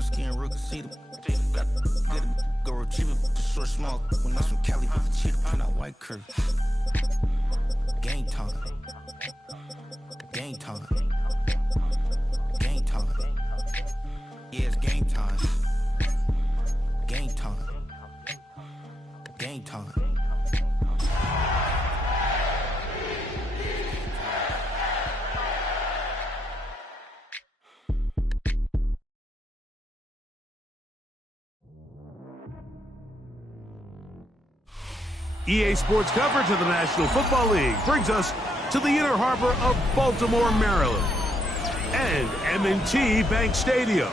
brown skin, real can see them. Go retrieve it, short, small. When that's from Cali, with the cheetah print out white curve. Game time. Game time. Game time. Yeah, it's game time. Game time. Game time. EA Sports coverage of the National Football League brings us to the inner harbor of Baltimore, Maryland, and M&T Bank Stadium.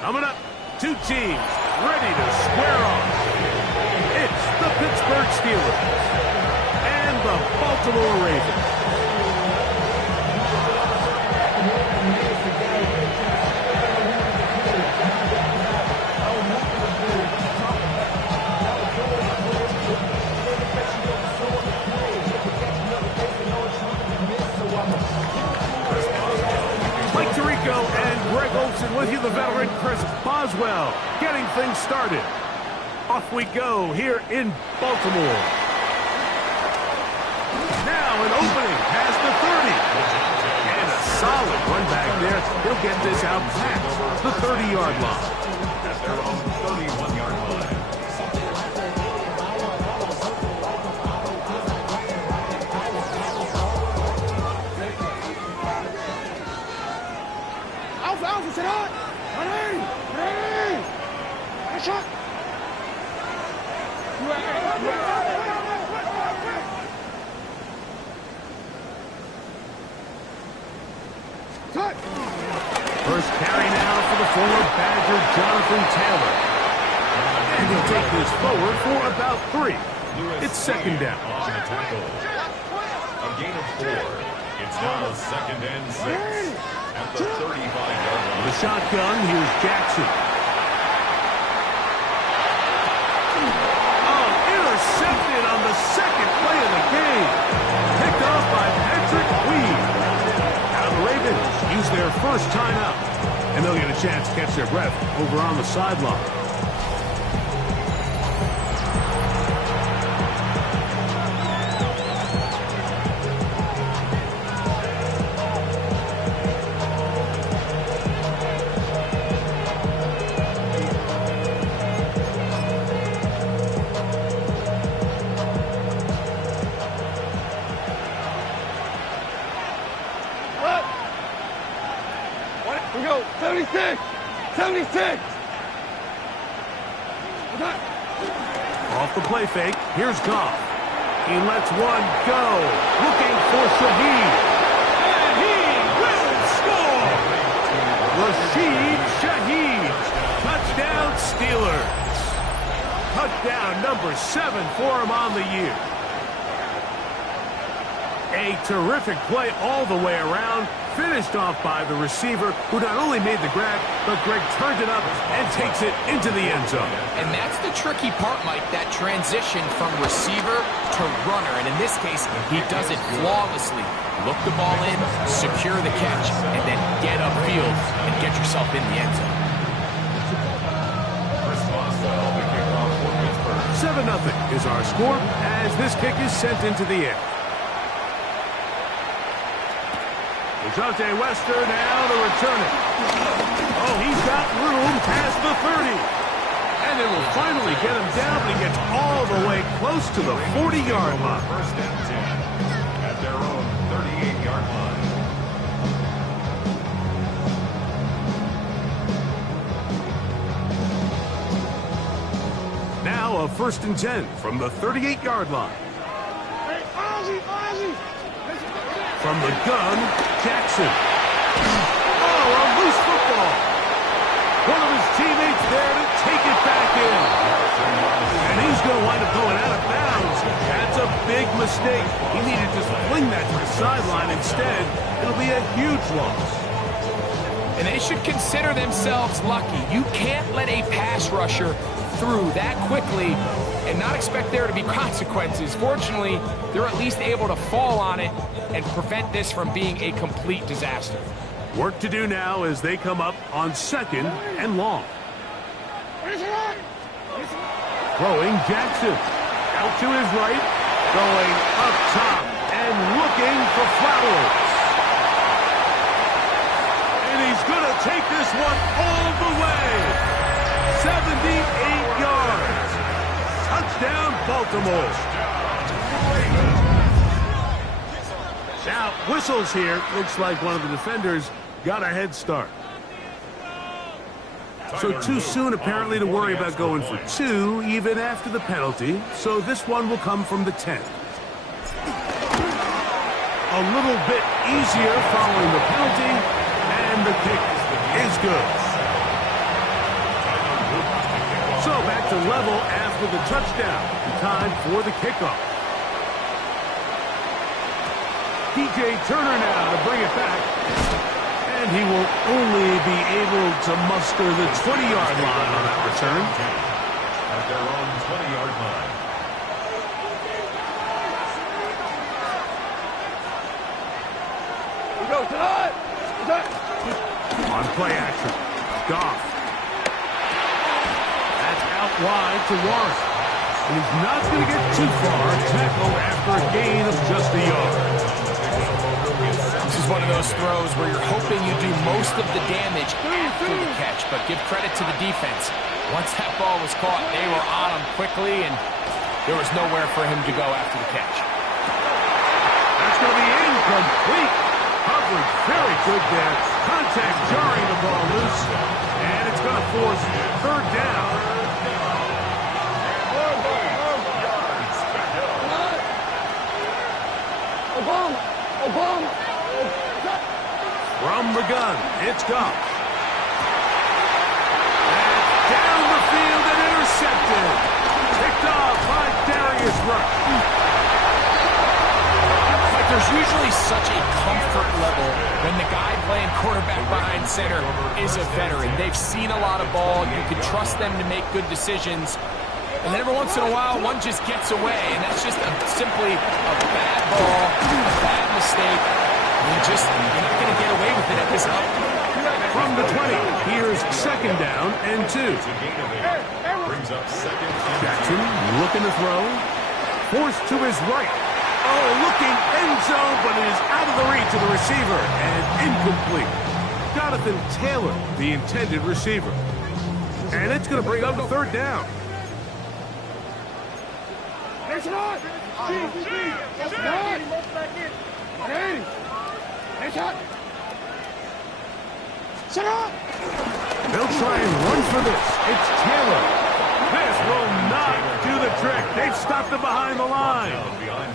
Coming up, two teams ready to square off. It's the Pittsburgh Steelers and the Baltimore Ravens. With you, the veteran Chris Boswell, getting things started. Off we go here in Baltimore. Now an opening past the 30. And a solid run back there. He'll get this out past the 30-yard line. At their own 31-yard line. Alpha, sit on! Ready! Shot! First carry now for the former Badger Jonathan Taylor. And he'll take this forward for about 3. It's second down. On a tackle. A gain of 4. It's now 2nd and 6. At the 35-yard line. The shotgun, here's Jackson. Oh, intercepted on the second play of the game. Picked off by Patrick Weed. Now the Ravens use their first timeout. And they'll get a chance to catch their breath over on the sideline. We go, 76! 76! Off the play fake, here's Goff. He lets one go, looking for Shaheed. And he will score! Rashid Shaheed. Touchdown Steelers. Touchdown number 7 for him on the year. A terrific play all the way around, finished off by the receiver, who not only made the grab, but Greg turned it up and takes it into the end zone. And that's the tricky part, Mike, that transition from receiver to runner. And in this case, he does it flawlessly. Look the ball in, secure the catch, and then get upfield and get yourself in the end zone. 7-0 is our score as this kick is sent into the air. Dejounte Wester now to return it. Oh, he's got room past the 30. And it will finally get him down, but he gets all the way close to the 40-yard line. First and 10 at their own 38-yard line. Now a 1st and 10 from the 38-yard line. Hey, Ozzie! From the gun, Jackson. Oh, a loose football. One of his teammates there to take it back in. And he's going to wind up going out of bounds. That's a big mistake. He needed to fling that to the sideline instead. It'll be a huge loss. And they should consider themselves lucky. You can't let a pass rusher through that quickly and not expect there to be consequences. Fortunately, they're at least able to fall on it and prevent this from being a complete disaster. Work to do now as they come up on 2nd and long. Throwing Jackson. Out to his right. Going up top and looking for Flowers. And he's going to take this one all the way. 78 yards. Touchdown, Baltimore. Now, whistles here. Looks like one of the defenders got a head start. So too soon, apparently, to worry about going for 2, even after the penalty. So this one will come from the 10. A little bit easier following the penalty, and the kick is good. So back to level after the touchdown. Time for the kickoff. DJ Turner now to bring it back. And he will only be able to muster the 20-yard line on that return. At their own 20-yard line. We go tonight. On play action. Goff. That's out wide to Warren. And he's not going to get too far. Tackle after a gain of just a yard. This is one of those throws where you're hoping you do most of the damage after the catch, but give credit to the defense. Once that ball was caught, they were on him quickly, and there was nowhere for him to go after the catch. That's going to be incomplete. Coverage very good there. Contact jarring the ball loose, and it's going to force 3rd down. Obama. From the gun, it's Goff. And down the field and intercepted. Picked off by Darius Rush. But there's usually such a comfort level when the guy playing quarterback behind center is a veteran. They've seen a lot of ball. You can trust them to make good decisions. And then every once in a while, one just gets away, and that's just simply a bad ball, a bad mistake. You're not going to get away with it at this level. From the 20, here's 2nd down and 2. Brings up 2nd. Jackson looking to throw. Forced to his right. Oh, looking end zone, but it is out of the reach of the receiver and incomplete. Jonathan Taylor, the intended receiver. And it's going to bring up 3rd down. They'll try and run for this. It's Taylor. This will not do the trick. They've stopped it behind the line.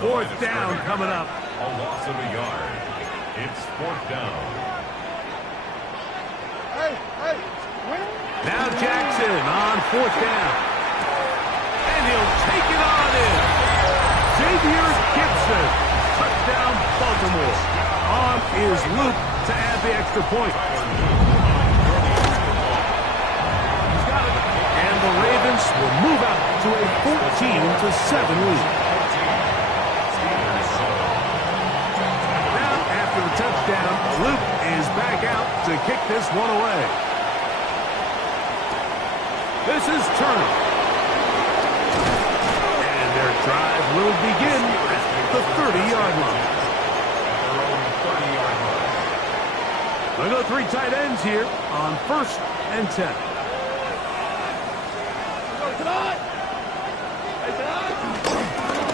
4th down coming up. A loss of a yard. It's 4th down. Now Jackson on 4th down. And he'll take it on in. Xavier Gibson. Touchdown, Baltimore. On is Luke to add the extra point. He's got it. And the Ravens will move out to a 14-7 lead. Now, after the touchdown, Luke is back out to kick this one away. This is Turner. And their drive will begin at the 30-yard line. They'll go 3 tight ends here on 1st and 10.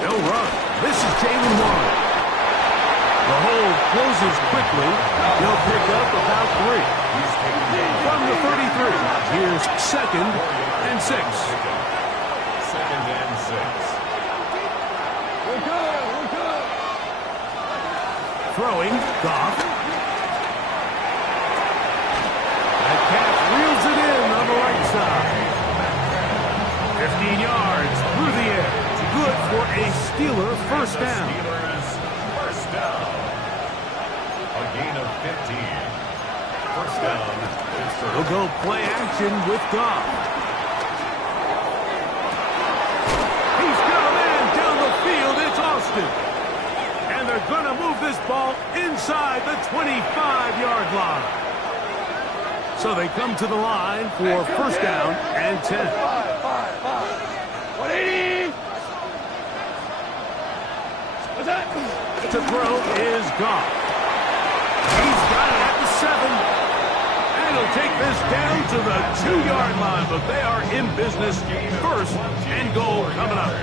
They'll run. This is Jalen Warren. The hole closes quickly. He'll pick up about 3. From the 33, here's 2nd and 6. 2nd and 6. We're good. Throwing, Goff. That cat reels it in on the right side. 15 yards through the air. Good for a Steeler 1st down. Steelers 1st down. A gain of 15. 1st down. We'll go play action with Goff. He's got a man down the field. It's Austin. And they're going to move this ball inside the 25-yard line. So they come to the line for first down and 10. 180. What's that? To throw is gone. He's got it at the 7. And he'll take this down to the 2-yard line, but they are in business. First and goal coming up.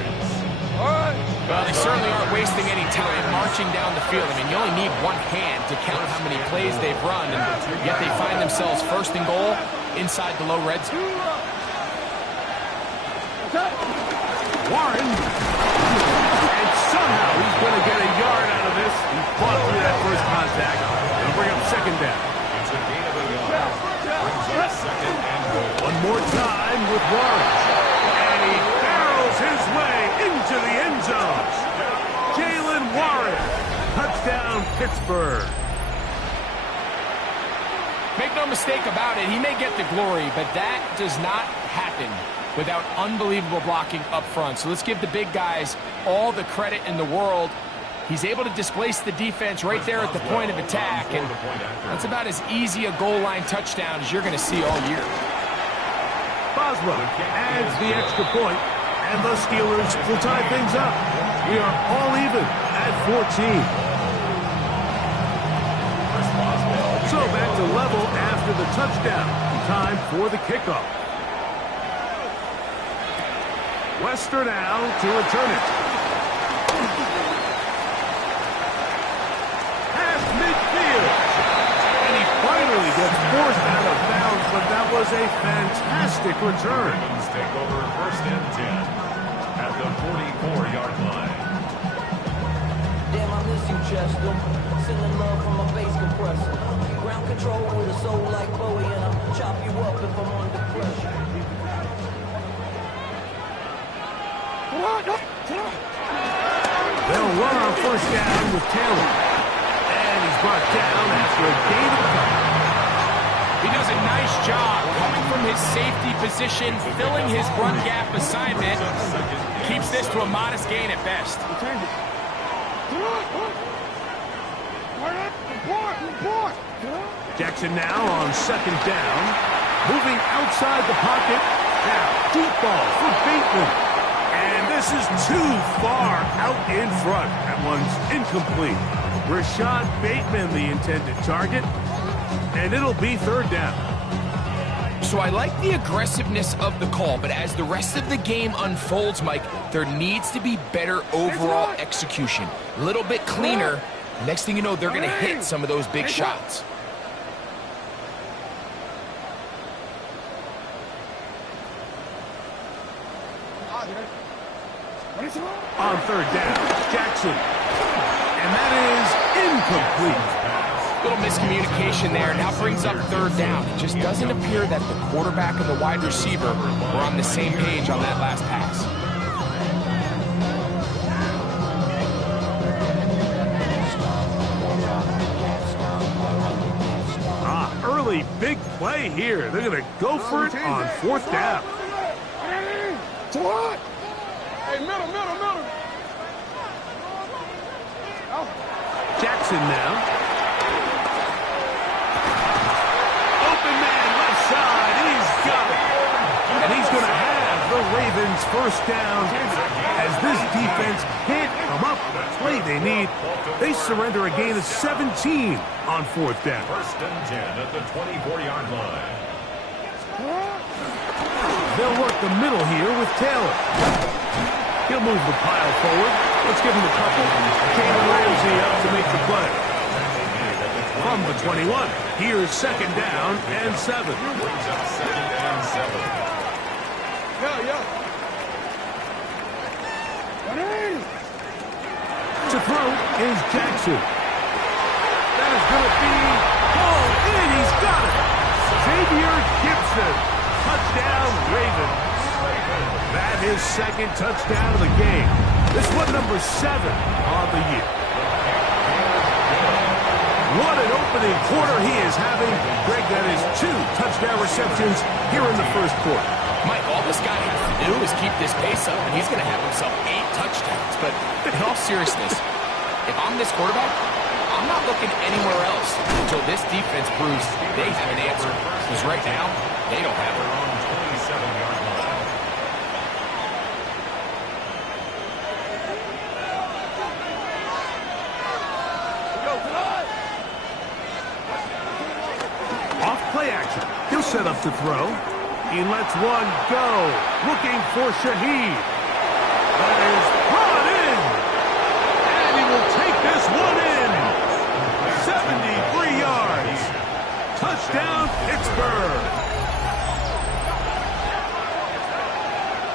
Well, they certainly aren't wasting any time marching down the field. I mean, you only need one hand to count how many plays they've run, and yet they find themselves first and goal inside the low red zone. Warren. And somehow he's going to get a yard out of this. He fought through that first contact. It'll bring up second down. It's a gain of a yard. Brings up second and goal. One more time with Warren. And he barrels his way into the end zone. Jalen Warren. Touchdown, Pittsburgh. Make no mistake about it, he may get the glory, but that does not happen without unbelievable blocking up front. So let's give the big guys all the credit in the world. He's able to displace the defense right there at the point of attack, and that's about as easy a goal line touchdown as you're going to see all year. Boswell adds the extra point, and the Steelers will tie things up. We are all even at 14. So back to level after the touchdown. Time for the kickoff. Wester now to return it. Half midfield. And he finally gets forced out of bounds, but that was a fantastic return. Take over first and 10 at the 44-yard line. Damn, I miss you, Chester. Sending love from a bass compressor. Ground control with a soul like Bowie, and I'll chop you up if I'm under pressure. They'll run on first down with Taylor. And he's brought down after a gain of 5. He does a nice job coming from his safety position, filling his run gap assignment. Keeps this to a modest gain at best. Jackson now on second down. Moving outside the pocket. Now, deep ball for Bateman. And this is too far out in front. That one's incomplete. Rashad Bateman, the intended target. And it'll be third down. So I like the aggressiveness of the call, but as the rest of the game unfolds, Mike, there needs to be better overall execution. A little bit cleaner. Next thing you know, they're going to hit some of those big shots. On third down, Jackson. And that is incomplete. Little miscommunication there. Now brings up third down. It just doesn't appear that the quarterback and the wide receiver were on the same page on that last pass. Early big play here. They're going to go for it on fourth down. Hey, middle. Jackson now. Open man left side. He's got it. And he's going to have the Ravens first down. As this defense can't come up with the play they need, they surrender a gain of 17 on fourth down. First and 10 at the 24-yard line. They'll work the middle here with Taylor. He'll move the pile forward. Let's give him a couple. Jalen Ramsey up to make the play. From the 21, here's second down and 7. Brings up second and 7. Yeah. To throw is Jackson. That is going to be hauled in. He's got it. Xavier Gibson. Touchdown, Ravens. That is second touchdown of the game. This one number 7 on the year. What an opening quarter he is having. Greg, that is 2 touchdown receptions here in the first quarter. Mike, all this guy has to do is keep this pace up, and he's going to have himself 8 touchdowns. But in all seriousness, if I'm this quarterback, I'm not looking anywhere else until this defense proves they have an answer. Because right now, they don't have it. 27-yard line. Off play action. He'll set up to throw. He lets one go. Looking for Shaheed. That is brought in. And he will take this one in. 73 yards. Touchdown, Pittsburgh.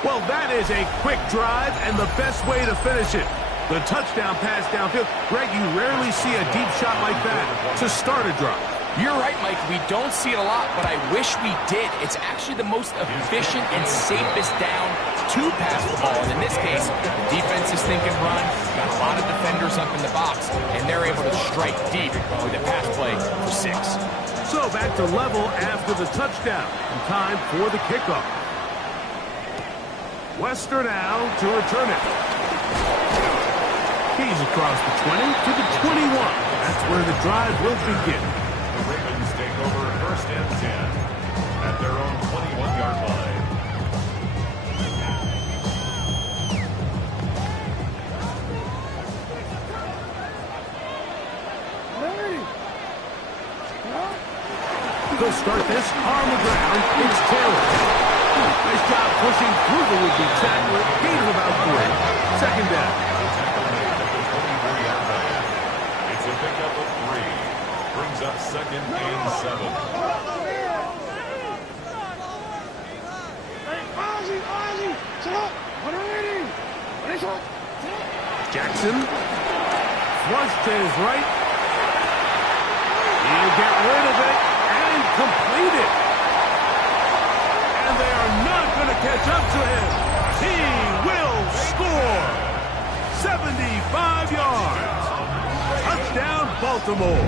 Well, that is a quick drive and the best way to finish it. The touchdown pass downfield. Greg, you rarely see a deep shot like that to start a drive. You're right, Mike. We don't see it a lot, but I wish we did. It's actually the most efficient and safest down to pass the ball. And in this case, the defense is thinking run, got a lot of defenders up in the box, and they're able to strike deep with a pass play for 6. So back to level after the touchdown. And time for the kickoff. Wester now to return it. He's across the 20 to the 21. That's where the drive will begin. The Ravens take over 1st and 10 at their own 21-yard line. They'll start this on the ground. It's Taylor. Nice job pushing through the would-be tackler. Gain of about 3. Second down. It's a pickup of 3. Brings up 2nd and 7. Jackson. Flush to his right. He'll get rid of it and complete it. And they are not going to catch up to him. He will score. 75 yards. Touchdown, Baltimore.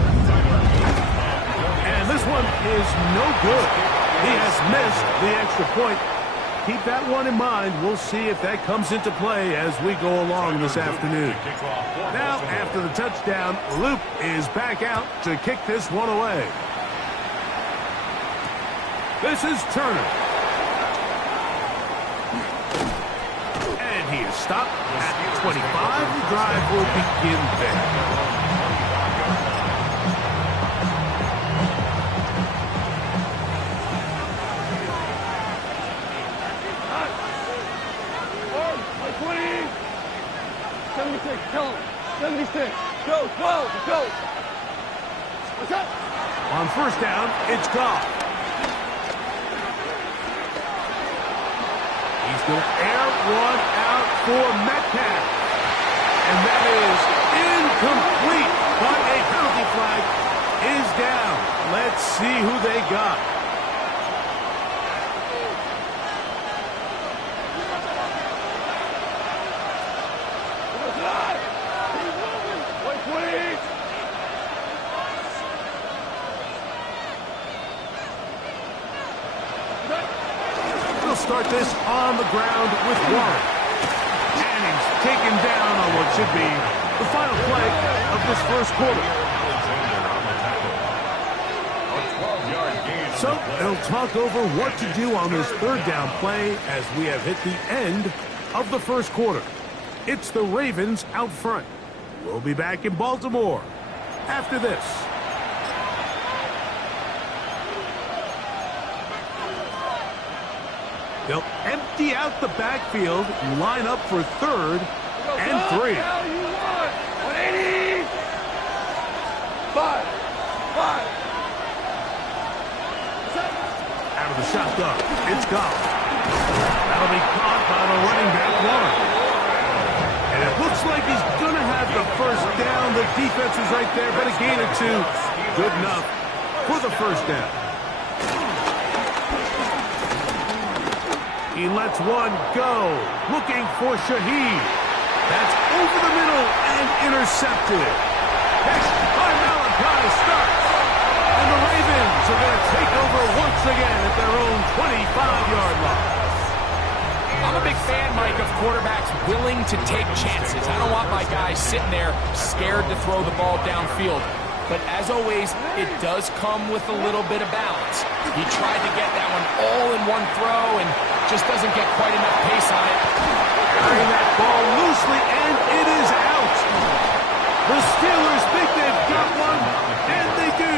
And this one is no good. He has missed the extra point. Keep that one in mind. We'll see if that comes into play as we go along this afternoon. Now, after the touchdown, Luke is back out to kick this one away. This is Turner. And he is stopped at 25. The drive will begin there. Go, 76. Go, 12. Go. What's up? On first down, it's Goff. He's going to air one out for Metcalf. And that is incomplete. But a penalty flag is down. Let's see who they got. Start this on the ground with Warren. And he's taken down on what should be the final play of this first quarter. So they'll talk over what to do on this third down play as we have hit the end of the first quarter. It's the Ravens out front. We'll be back in Baltimore after this. They'll empty out the backfield, line up for 3rd and 3. 180. 5. Out of the shotgun, it's Goff. That'll be caught by the running back, Warren. And it looks like he's going to have the first down. The defense is right there, but a gain of 2. Good enough for the first down. He lets one go, looking for Shaheed. That's over the middle and intercepted. Catch by Malachi starts. And the Ravens are going to take over once again at their own 25-yard line. I'm I'm a big fan, Mike, of quarterbacks willing to take chances. I don't want my guys sitting there scared to throw the ball downfield. But as always, it does come with a little bit of balance. He tried to get that one all in one throw and just doesn't get quite enough pace on it. Carrying that ball loosely, and it is out. The Steelers think they've got one, and they do.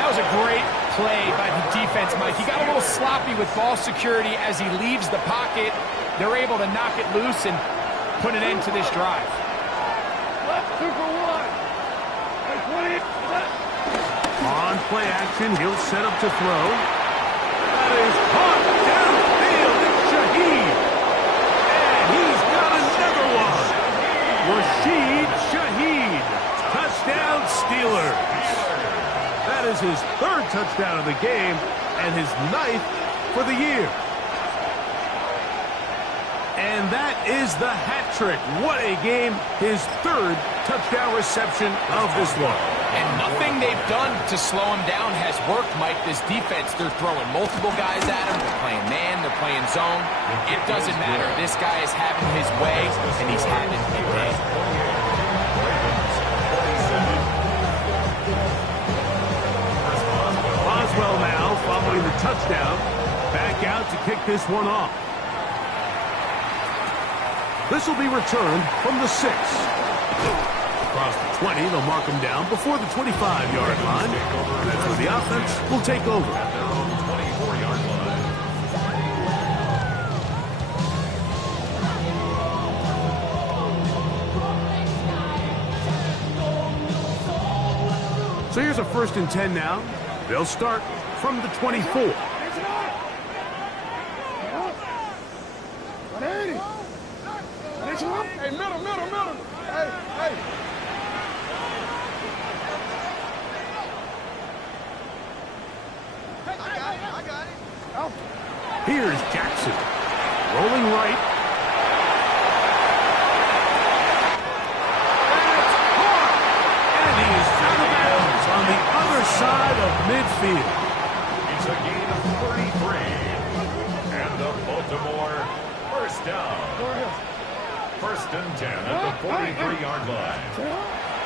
That was a great play by the defense, Mike. He got a little sloppy with ball security as he leaves the pocket. They're able to knock it loose and put an end to this drive. Left, 2 for 1. On play action, he'll set up to throw. That is caught downfield. It's Shaheed. And he's got another one. Rashid Shaheed. Touchdown, Steelers. That is his 3rd touchdown of the game and his 9th for the year. And that is the hat trick. What a game. His 3rd touchdown reception of this one. And nothing they've done to slow him down has worked, Mike. This defense, they're throwing multiple guys at him. They're playing man, they're playing zone. It doesn't matter. This guy is having his way, and he's having a day. Boswell now following the touchdown. Back out to kick this one off. This will be returned from the 6. Across the 20, they'll mark him down before the 25-yard line. That's where the offense will take over. At their own 24-yard line. So here's a 1st and 10 now. They'll start from the 24. Hey, middle. Hey. I got it. Here's Jackson. Rolling right. That's caught. And he is out of bounds on the other side of midfield. It's a gain of 33. And the Baltimore 1st down. 1st and 10 at the 43-yard line.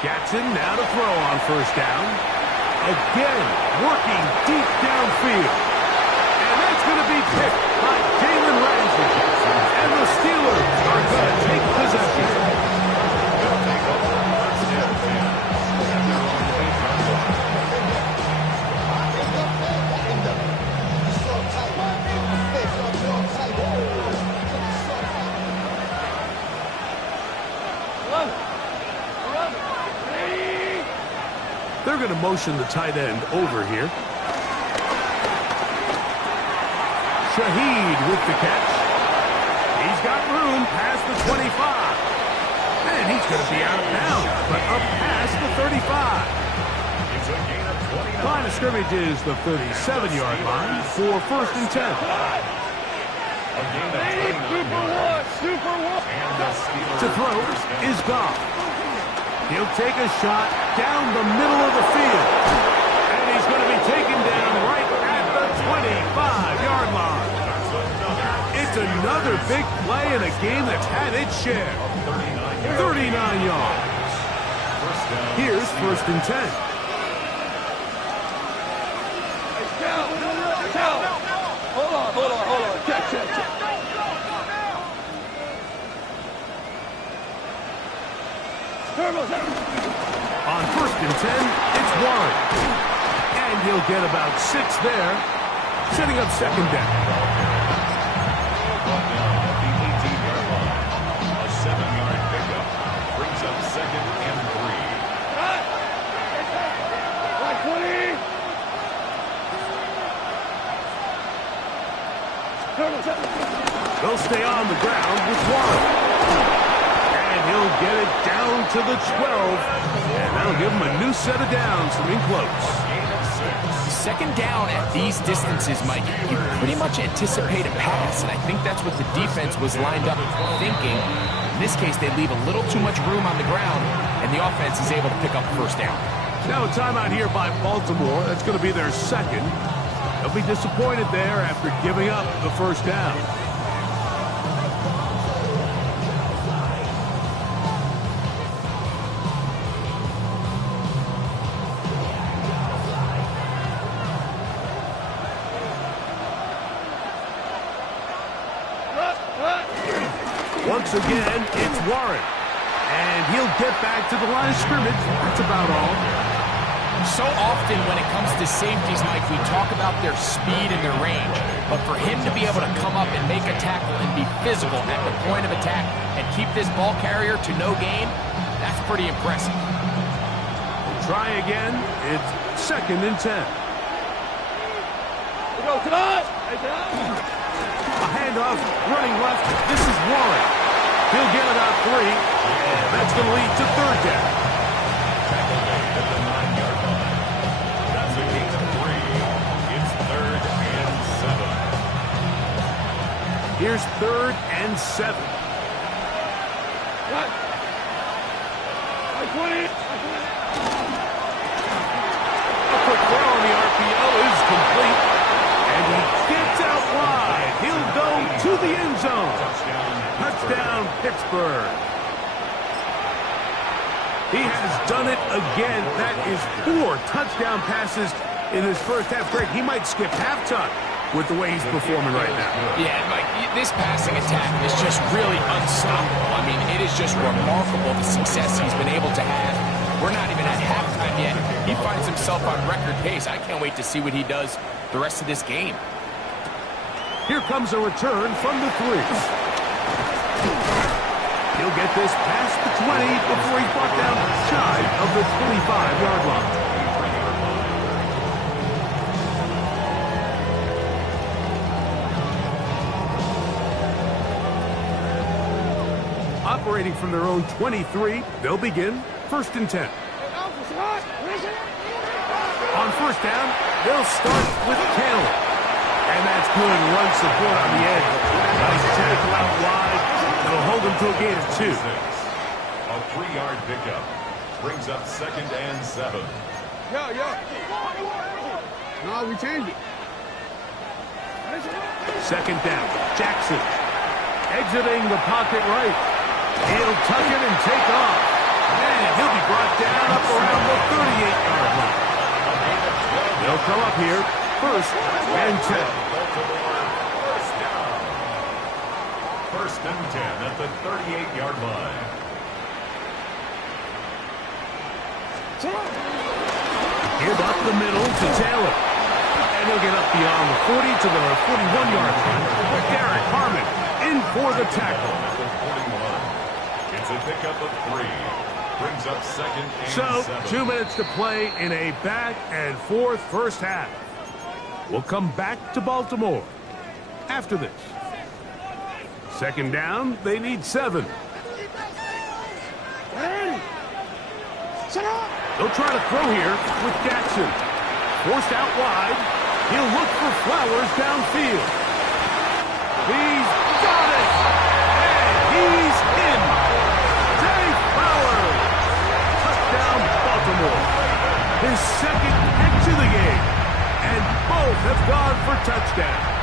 Jackson now to throw on 1st down. Again, working deep downfield. And that's going to be picked by Jalen Ramsey. And the Steelers are going to take possession. They'll take over 1st and 10 at their own 8-yard line. They're going to motion the tight end over here. Shaheed with the catch. He's got room past the 25. And he's going to be out of bounds, but up past the 35. It's a gain of 29. Line of scrimmage is the 37-yard line for 1st and 10. A gain of 29. Super 1. And the Steelers To throw is gone. He'll take a shot down the middle of the field. And he's going to be taken down right at the 25-yard line. It's another big play in a game that's had its share. 39 yards. Here's 1st and 10. Hold on. Check. On 1st and 10, it's Warren. And he'll get about 6 there, setting up 2nd down. Brought down at the 18-yard line. A 7-yard pickup brings up 2nd and 3. They'll stay on the ground with Warren. And he'll get it down to the 12. And that'll give him a new set of downs from in close. 2nd down at these distances, Mike, you pretty much anticipate a pass, and I think that's what the defense was lined up thinking. In this case, they leave a little too much room on the ground, and the offense is able to pick up 1st down. Now a timeout here by Baltimore. That's going to be their 2nd. They'll be disappointed there after giving up the 1st down. Once again, it's Warren. And he'll get back to the line of scrimmage. That's about all. So often when it comes to safeties, Mike, we talk about their speed and their range. But for him to be able to come up and make a tackle and be physical at the point of attack and keep this ball carrier to no gain, that's pretty impressive. Try again. It's 2nd and 10. Go, cut! A handoff, running left. This is Warren. He'll get about 3, and that's going to lead to 3rd down. Tackle made at the 9-yard line. That's a gain of 3. It's 3rd and 7. Here's 3rd and 7. Cut! I quit! A quick throw on the RPO is complete. And he gets out wide. He'll go to the end zone. Touchdown, Pittsburgh. He has done it again. That is 4 touchdown passes in his first half. Greg, he might skip halftime with the way he's performing right now. Yeah, Mike, this passing attack is just really unstoppable. I mean, it is just remarkable the success he's been able to have. We're not even at halftime yet. He finds himself on record pace. I can't wait to see what he does the rest of this game. Here comes a return from the 3. He'll get this past the 20 before he's brought down shy of the 25-yard line. Operating from their own 23, they'll begin 1st and 10. On 1st down, they'll start with Taylor. And that's good run support on the edge. Nice tackle out wide. It'll hold him to a gain of 2. A 3-yard pickup brings up 2nd and 7. Yeah. No, we changed it. 2nd down, Jackson. Exiting the pocket right. He'll tuck it and take off. And he'll be brought down up around the 38-yard line. They'll come up here, 1st and 10. First down. 1st and 10 at the 38-yard line. Give up the middle to Taylor. And he'll get up beyond the 40 to the 41-yard line. But Derek Harmon in for the tackle. It's a pickup of 3. Brings up 2nd and 7. 2 minutes to play in a back and forth first half. We'll come back to Baltimore after this. 2nd down, they need 7. They'll try to throw here with Jackson. Forced out wide. He'll look for Flowers downfield. He's got it! And he's in! Dave Flowers! Touchdown, Baltimore. His 2nd catch of the game. And both have gone for touchdowns.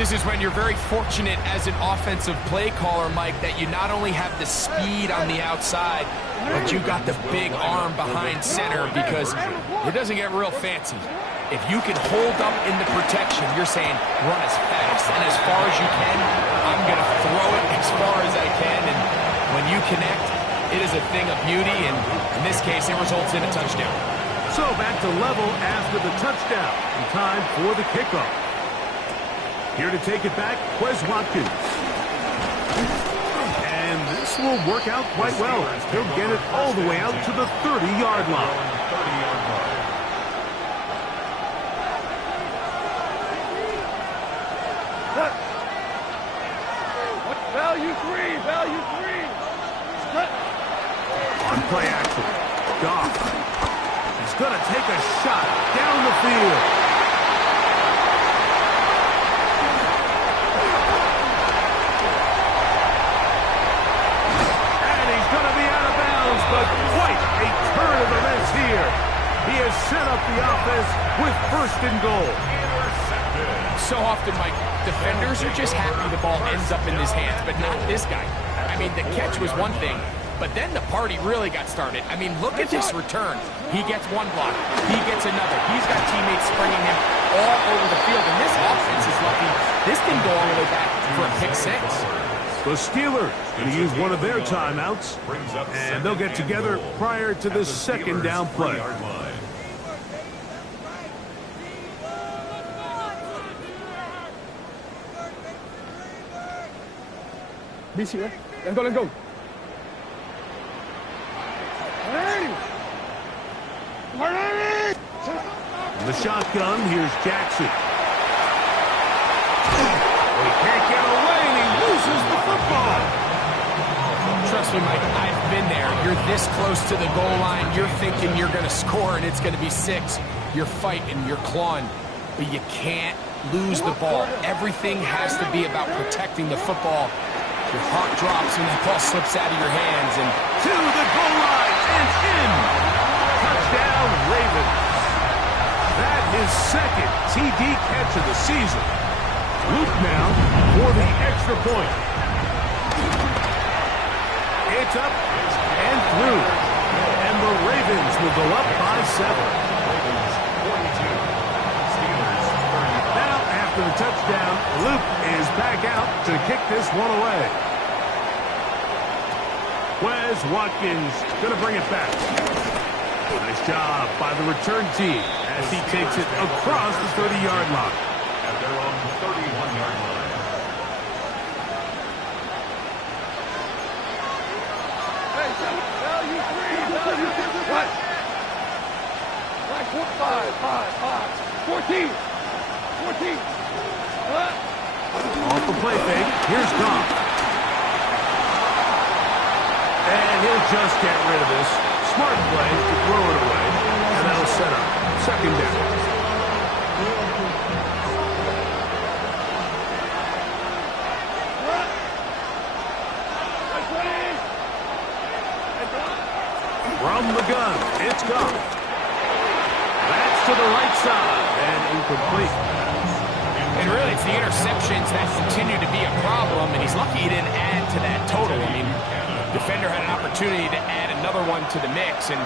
This is when you're very fortunate as an offensive play caller, Mike, that you not only have the speed on the outside, but you got the big arm behind center, because it doesn't get real fancy. If you can hold up in the protection, you're saying run as fast and as far as you can. I'm going to throw it as far as I can, and when you connect, it is a thing of beauty, and in this case, it results in a touchdown. So back to level after the touchdown. And time for the kickoff. Here to take it back, Quez Watkins. And this will work out quite well. He'll get it all the way out to the 30-yard line. Value 3! On play action, Goff. He's going to take a shot down the field. But quite a turn of events here. He has set up the offense with 1st and goal. So often, Mike, defenders are just happy the ball ends up in his hands, but not this guy. I mean, the catch was one thing, but then the party really got started. I mean, look at this return. He gets one block. He gets another. He's got teammates springing him all over the field, and this offense is lucky This can go all the way back for a pick six. The Steelers going to use one of their timeouts, and they'll get together prior to this second down play. BC, right? Let's go, let's go. In the shotgun, here's Jackson. He can't get away, and he loses the football. Trust me, Mike, I've been there. You're this close to the goal line. You're thinking you're going to score, and it's going to be 6. You're fighting, you're clawing, but you can't lose the ball. Everything has to be about protecting the football. Your heart drops when the ball slips out of your hands. And to the goal line and in. Touchdown, Ravens. That is second TD catch of the season. Luke now for the extra point. It's up and through. And the Ravens will go up by 7. Now, after the touchdown, Luke is back out to kick this one away. Wes Watkins going to bring it back. Nice job by the return team as he takes it across the 30-yard line. At their own 31-yard line. Hey, value 3. What? Like 14. 14. Off the play fake. Here's Goff. And he'll just get rid of this. Smart play to throw it away. And that'll set up second down. From the gun, it's Goff. That's to the right side and incomplete. And really, it's the interceptions that continue to be a problem, and he's lucky he didn't add to that total. I mean, defender had an opportunity to add another one to the mix, and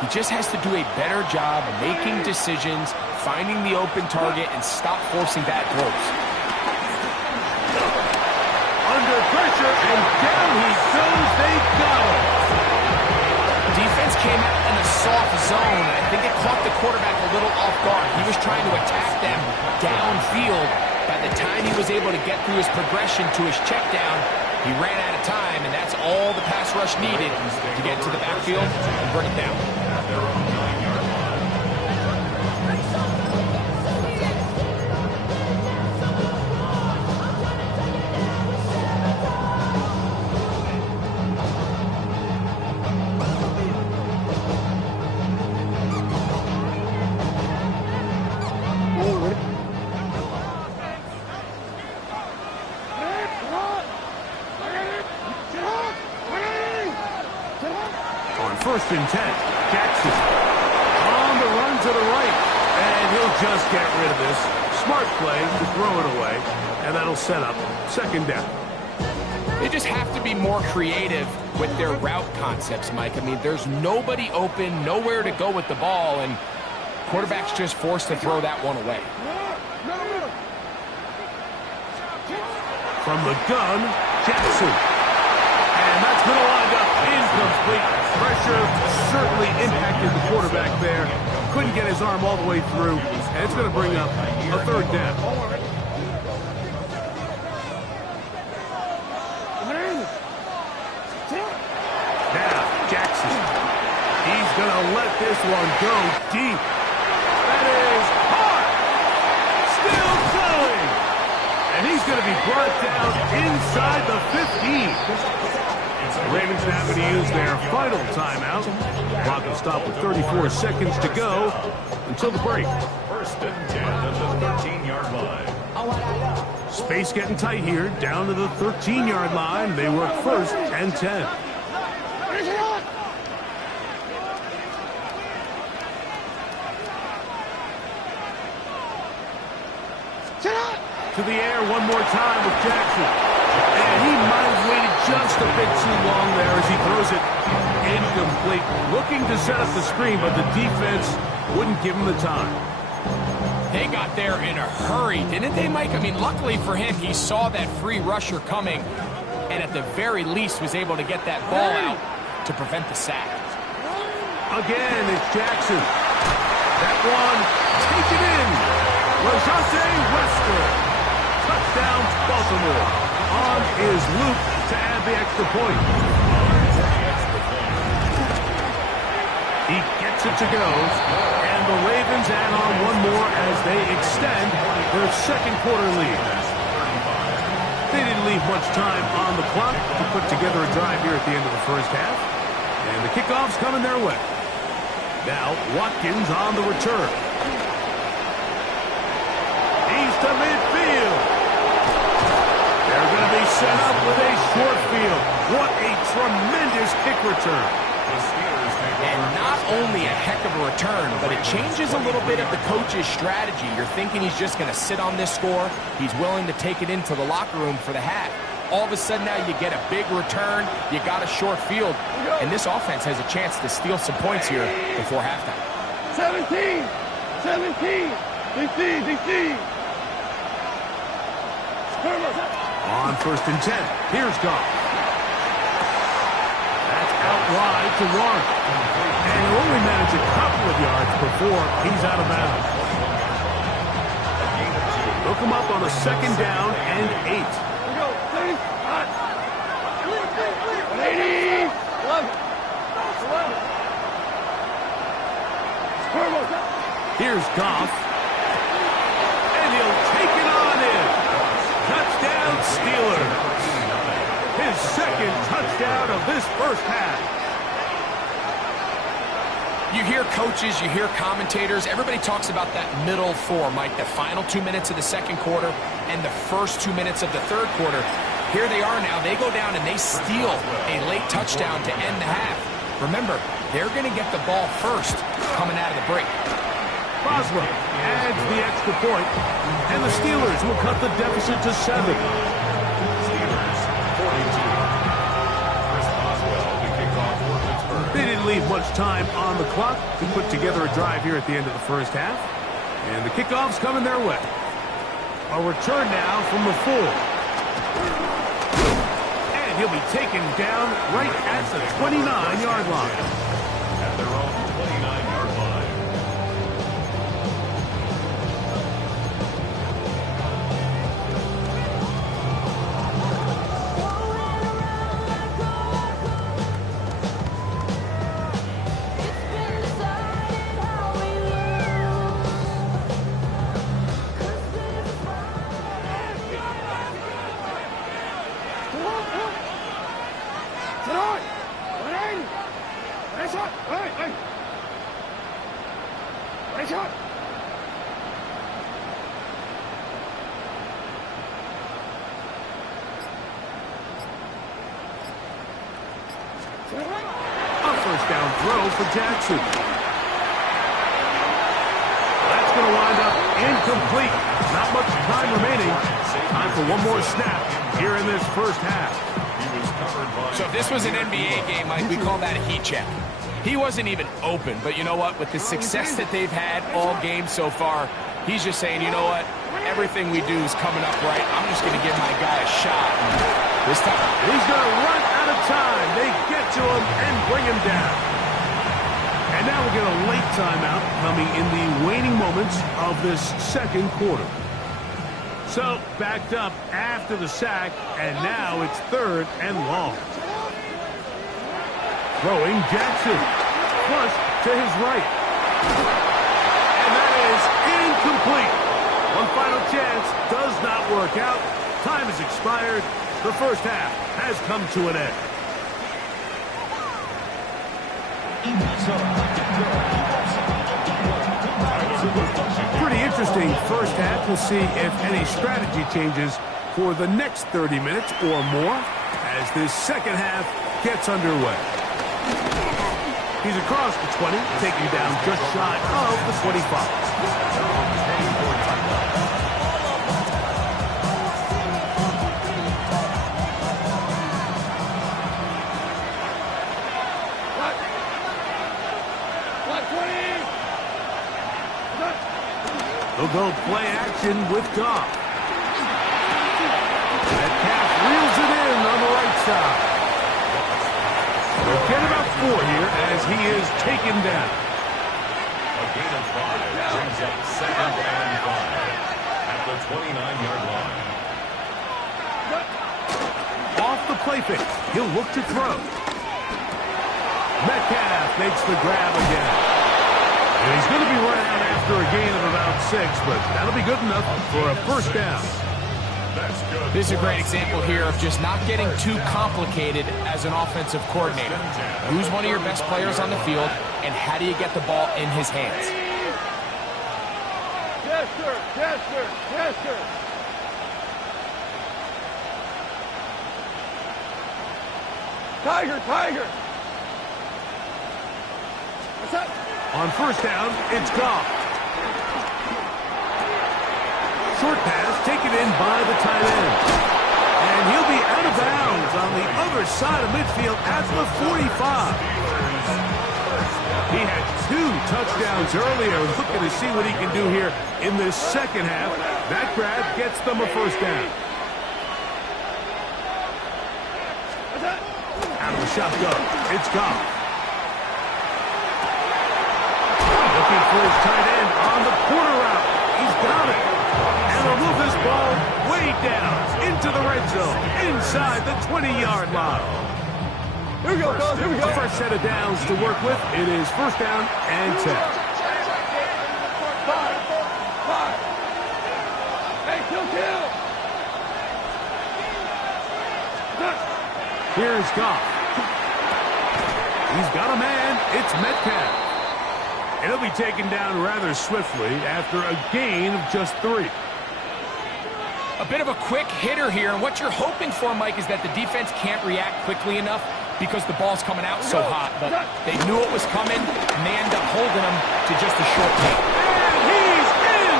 he just has to do a better job of making decisions, finding the open target, and stop forcing bad throws. Under pressure, and down he goes. They got him. Defense came out in a soft zone, and I think it caught the quarterback a little off guard. He was trying to attack them downfield. By the time he was able to get through his progression to his check down, he ran out of time, and that's all the pass rush needed to get to the backfield and bring it down. First and 10. Jackson on the run to the right. And he'll just get rid of this. Smart play to throw it away. And that'll set up second down. They just have to be more creative with their route concepts, Mike. I mean, there's nobody open, nowhere to go with the ball, and quarterback's just forced to throw that one away. From the gun, Jackson. And that's going to wind up incomplete. Pressure certainly impacted the quarterback there. Couldn't get his arm all the way through. And it's going to bring up a third down. Now, Jackson. He's going to let this one go deep. That is hard. Still going. And he's going to be brought down inside the 15. The Ravens now going to use their final timeout. Clock will stop with 34 seconds to go until the break. First and 10 at the 13-yard line. Space getting tight here. Down to the 13-yard line. They work first and 10. To the air one more time with Jackson. And he might have waited just a bit too long there as he throws it incomplete. Looking to set up the screen, but the defense wouldn't give him the time. They got there in a hurry, didn't they, Mike? I mean, luckily for him, he saw that free rusher coming and at the very least was able to get that ball out to prevent the sack. Again, it's Jackson. That one, take it in. LaJohntay Wester. Touchdown, Baltimore. On is Luke to add the extra point. He gets it to go, and the Ravens add on one more as they extend their second quarter lead. They didn't leave much time on the clock to put together a drive here at the end of the first half, and the kickoff's coming their way. Now, Watkins on the return. He's to midfield. They're going to be set up with a short field. What a tremendous kick return. And not only a heck of a return, but it changes a little bit of the coach's strategy. You're thinking he's just going to sit on this score. He's willing to take it into the locker room for the half. All of a sudden now you get a big return, you got a short field, and this offense has a chance to steal some points here before halftime. 17! 17! DC! On 1st and 10, here's Goff. That's out wide to Warren. And he'll only manage a couple of yards before he's out of bounds. Hook him up on a 2nd down and 8. Here's Goff. And he'll take it on in. Touchdown, Steelers. His 2nd touchdown of this first half. You hear coaches, you hear commentators, everybody talks about that middle four, Mike, the final 2 minutes of the second quarter and the first 2 minutes of the third quarter. Here they are now. They go down and they steal a late touchdown to end the half. Remember, they're going to get the ball first coming out of the break. Boswell adds the extra point, and the Steelers will cut the deficit to 7. Steelers 42. Chris Boswell to kick off for Pittsburgh. They didn't leave much time on the clock to put together a drive here at the end of the first half, and the kickoff's coming their way. A return now from the 4. And he'll be taken down right at the 29-yard line. At their own 29-yard line. A first down throw for Jackson. That's going to wind up incomplete. Not much time remaining. Time for one more snap here in this first half. So if this was an NBA game, Mike, we call that a heat check. He wasn't even open, but you know what? With the success that they've had all game so far, he's just saying, you know what? Everything we do is coming up right. I'm just going to give my guy a shot. This time, he's going to run out of time. They get to him and bring him down. And now we get a late timeout coming in the waning moments of this second quarter. So, backed up after the sack, and now it's 3rd and long. Throwing Jackson. Flush to his right. And that is incomplete. One final chance does not work out. Time has expired. The first half has come to an end. Pretty interesting first half. We'll see if any strategy changes for the next 30 minutes or more as this second half gets underway. He's across the 20, taking down just shy of the 25. They'll go little play action with Goff. Metcalf reels it in on the right side. They'll get about 4 here as he is taken down. A gain of 5 brings up 2nd and 5 at the 29-yard line. Off the play fake. He'll look to throw. Metcalf makes the grab again. And he's going to be run out after a gain of about 6, but that'll be good enough for a first down. This is a great example here of just not getting too complicated as an offensive coordinator. Who's one of your best players on the field, and how do you get the ball in his hands? Yes, sir. Yes, sir. Yes, sir. Tiger, Tiger. What's up? On first down, it's Goff. Short pass taken in by the tight end. And he'll be out of bounds on the other side of midfield at the 45. He had 2 touchdowns earlier. Looking to see what he can do here in this second half. That grab gets them a first down. Out of the shotgun, it's Goff. Looking for his tight end on the corner route. He's got it. And they'll move this ball way down into the red zone, inside the 20-yard line. Here we go, fellas. Here we go. A fresh set of downs to work with. It is first down and 10. 5. Hey, kill. Here's Goff. He's got a man. It's Metcalf. And he'll be taken down rather swiftly after a gain of just 3. A bit of a quick hitter here, and what you're hoping for, Mike, is that the defense can't react quickly enough because the ball's coming out so hot. But they knew it was coming, and they end up holding him to just a short gain. And he's in!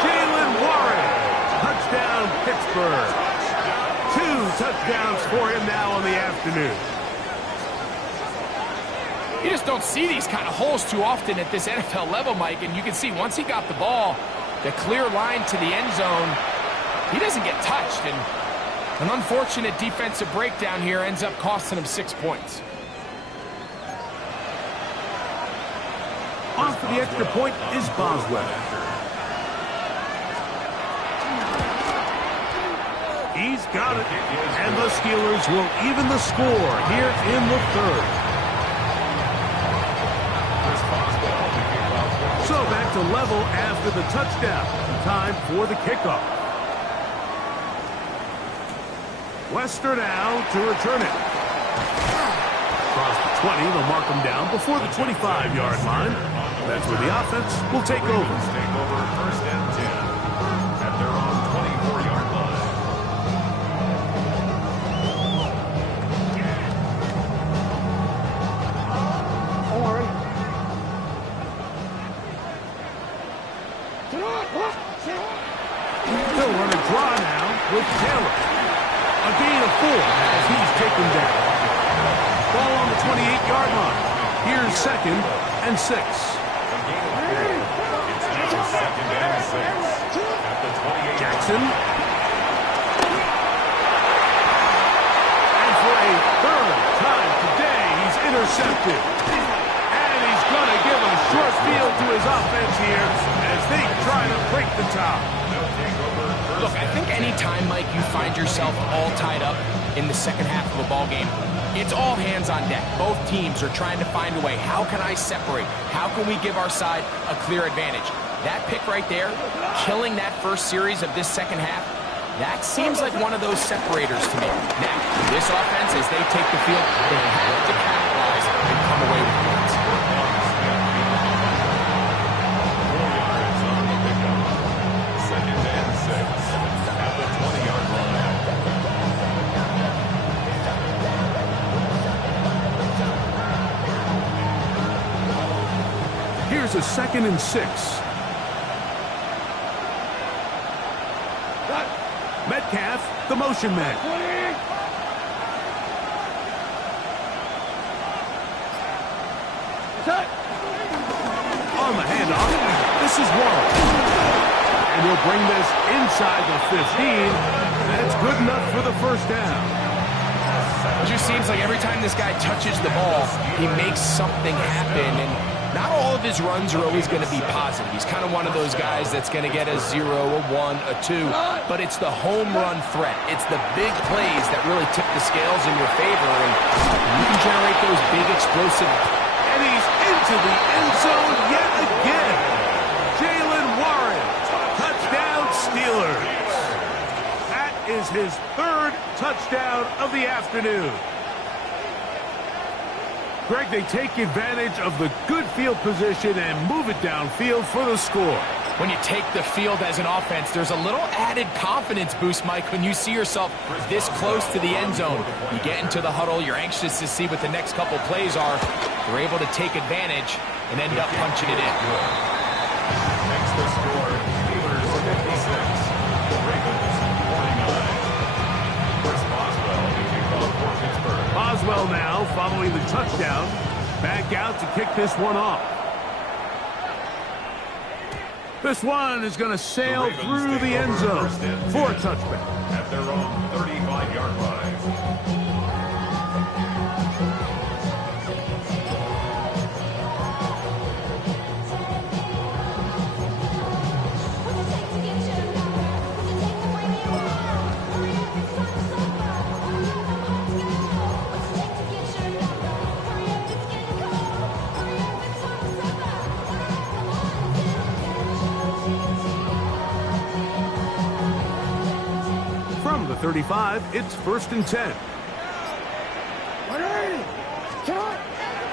Jalen Warren. Touchdown, Pittsburgh. 2 touchdowns for him now on the afternoon. You just don't see these kind of holes too often at this NFL level, Mike. And you can see once he got the ball, the clear line to the end zone, he doesn't get touched. And an unfortunate defensive breakdown here ends up costing him 6 points. On for the extra point is Boswell. He's got it. And the Steelers will even the score here in the 3rd. So back to level after the touchdown. Time for the kickoff. Wester now to return it. Across the 20, they'll mark him down before the 25-yard line. That's where the offense will take over. Take over first and 10 at their own 24-yard line. They'll run a draw now with Taylor. A gain of 4 as he's taken down. Ball on the 28-yard line. Here's 2nd and 6. A gain of 4. It's now 2nd and 6 at the 28. Jackson. And for a 3rd time today, he's intercepted. And he's going to give a short field to his offense here as they try to break the top. Look, I think any time, Mike, you find yourself all tied up in the second half of a ball game, it's all hands on deck. Both teams are trying to find a way. How can I separate? How can we give our side a clear advantage? That pick right there, killing that first series of this second half, that seems like one of those separators to me. Now, this offense, as they take the field, they have to capitalize and come away with points. Here's a 2nd and 6. Metcalf, the motion man. On the handoff, this is Warren. will bring this inside the 15. That's good enough for the first down. It just seems like every time this guy touches the ball, he makes something happen, and not all of his runs are always going to be positive. He's kind of one of those guys that's going to get a 0, a 1, a 2, but it's the home run threat. It's the big plays that really tip the scales in your favor, and you can generate those big explosive. And he's into the end zone yet again. Jalen Warren, touchdown Steelers. That is his third touchdown of the afternoon. Greg, they take advantage of the good field position and move it downfield for the score. When you take the field as an offense, there's a little added confidence boost, Mike, when you see yourself this close to the end zone. You get into the huddle, you're anxious to see what the next couple plays are. You're able to take advantage and end up punching it in. Next to score, Steelers 56, Ravens 49. Chris Boswell to kick off for Pittsburgh. Boswell now, following the touchdown, back out to kick this one off. This one is going to sail through the end zone for a touchback. At their own 35-yard line. From the 35, it's 1st and 10.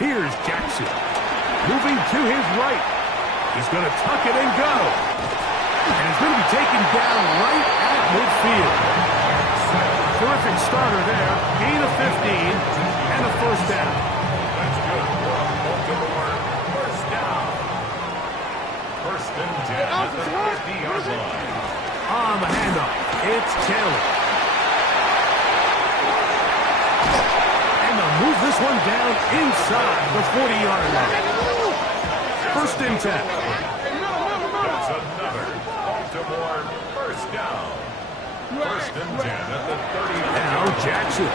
Here's Jackson. Moving to his right. He's going to tuck it and go. And it's going to be taken down right at midfield. Terrific starter there. Gain of 15 and a first down. That's good for a Baltimore first down. 1st and 10 at the 50-yard line. On the handoff, it's Taylor. And they'll move this one down inside the 40-yard line. 1st and 10. That's another Baltimore first down. 1st and 10 at the 30-yard line. Now Jackson.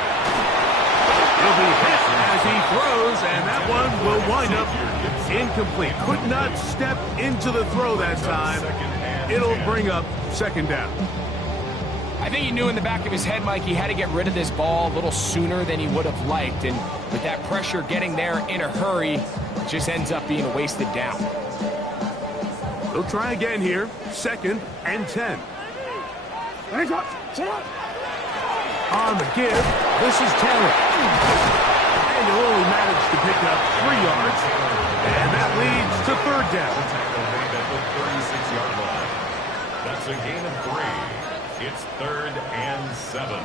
He'll be hit as he throws, and that one will wind up incomplete. Could not step into the throw that time. It'll bring up 2nd down. I think he knew in the back of his head, Mike, he had to get rid of this ball a little sooner than he would have liked. And with that pressure getting there in a hurry, it just ends up being a wasted down. They'll try again here. 2nd and 10. On the give, this is Taylor. And he'll only manage to pick up 3 yards. And that leads to 3rd down. At the 36-yard line. That's a gain of 3. It's 3rd and 7.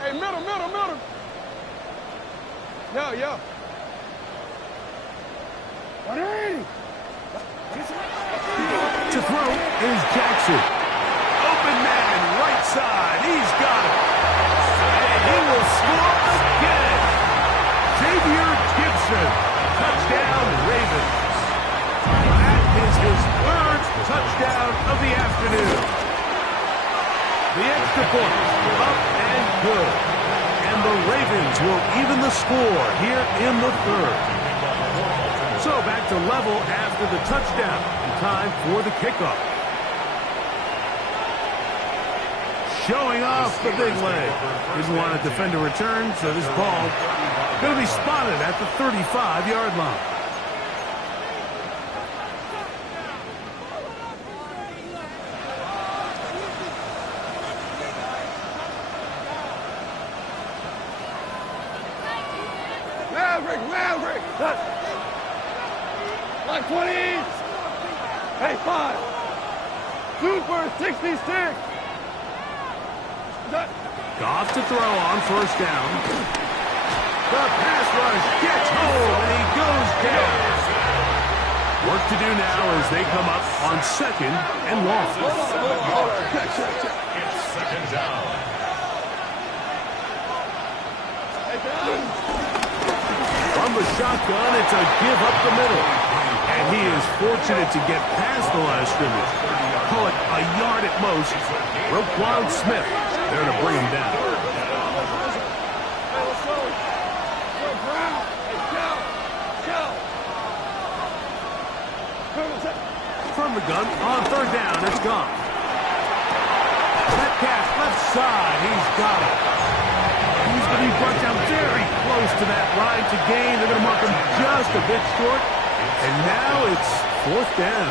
Hey, middle. Yo. To throw is Jackson. Open man, right side. He's got it. And he will score again. Xavier Gibson. Touchdown, Ravens. That is his 3rd touchdown of the afternoon. The extra point, up and good. And the Ravens will even the score here in the 3rd. So back to level after the touchdown. Time for the kickoff. Showing off the big leg. Didn't want to defend a return, so this ball going to be spotted at the 35-yard line. Maverick. Like 20. Hey, 5. Super 66. Goff to throw on 1st down. The pass rush gets home, and he goes down. Work to do now as they come up on 2nd and long. It's 2nd down. From the shotgun, it's a give up the middle. And he is fortunate to get past the line of scrimmage. Call it a yard at most. Roquan Smith there to bring him down. From the gun, on third down, it's gone. Metcalf left side, he's got it. He's going to be brought down very close to that line to gain. They're going to mark him just a bit short. And now it's fourth down.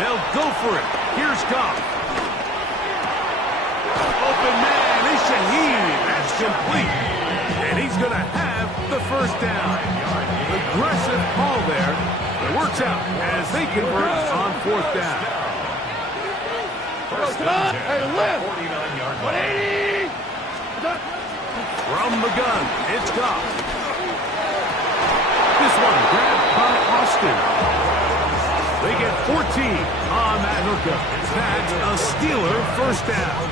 They'll go for it. Here's Goff. Open man, it's Shaheed. That's complete. And he's going to have the first down. Aggressive call there. It works out as they convert on fourth down. First down. Hey, lift. 49-yard line. From the gun, it's Goff. This one grabbed by Austin. They get 14 on that hookup. That's a Steeler first down.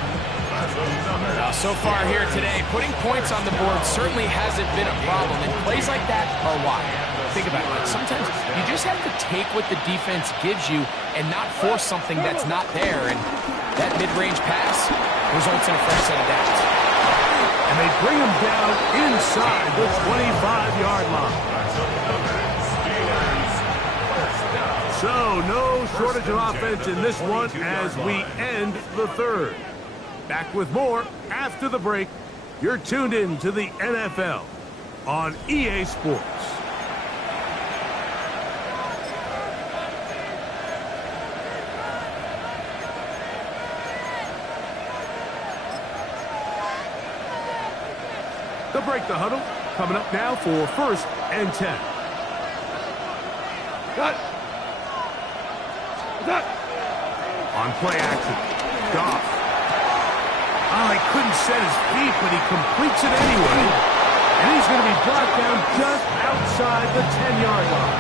Now, so far here today, putting points on the board certainly hasn't been a problem, and plays like that are why. Think about it. Like, sometimes you just have to take what the defense gives you and not force something that's not there, and that mid-range pass results in a fresh set of downs. And they bring him down inside the 25-yard line. So, no shortage of offense in this one as we end the third. Back with more after the break. You're tuned in to the NFL on EA Sports. They'll break the huddle. Coming up now for first and 10. Cut. Cut. On play action. Goff. Oh, he couldn't set his feet, but he completes it anyway. And he's going to be brought down just outside the 10-yard line.